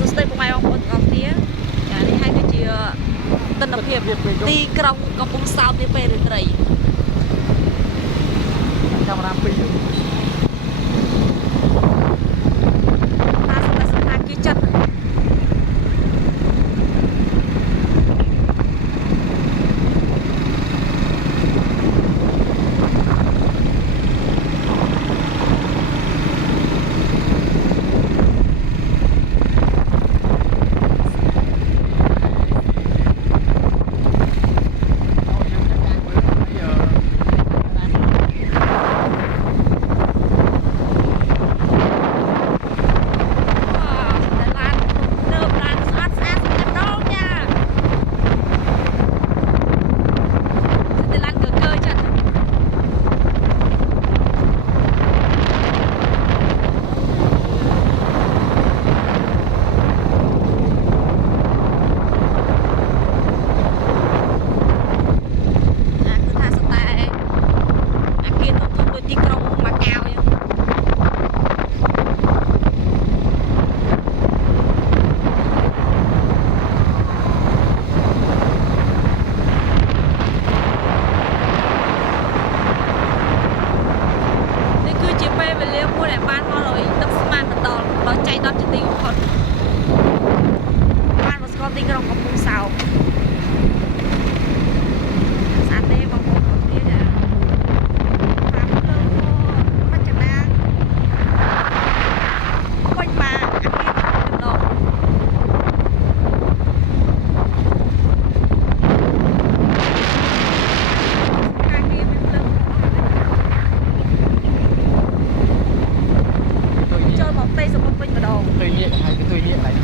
សួស្តីពុកម៉ែបងប្អូនទាំងអស់គ្នាចានេះហើយគឺជាទិដ្ឋភាពទីក្រុងកំពង់សោមនាពេលរាត្រីកាមេរ៉ា2សន្តាគារចិត្តទីក្រុងកំពង់សោមស្អាតទេបងប្អូនទាំងគ្នាចាតាមភ្លើងមកចំណាបាច់បាអាគារម្ដងអាគារមានភ្លើងចូលមកផ្ទៃសមុទ្រវិញម្ដងផ្ទៃនេះហើយផ្ទៃនេះឡើយ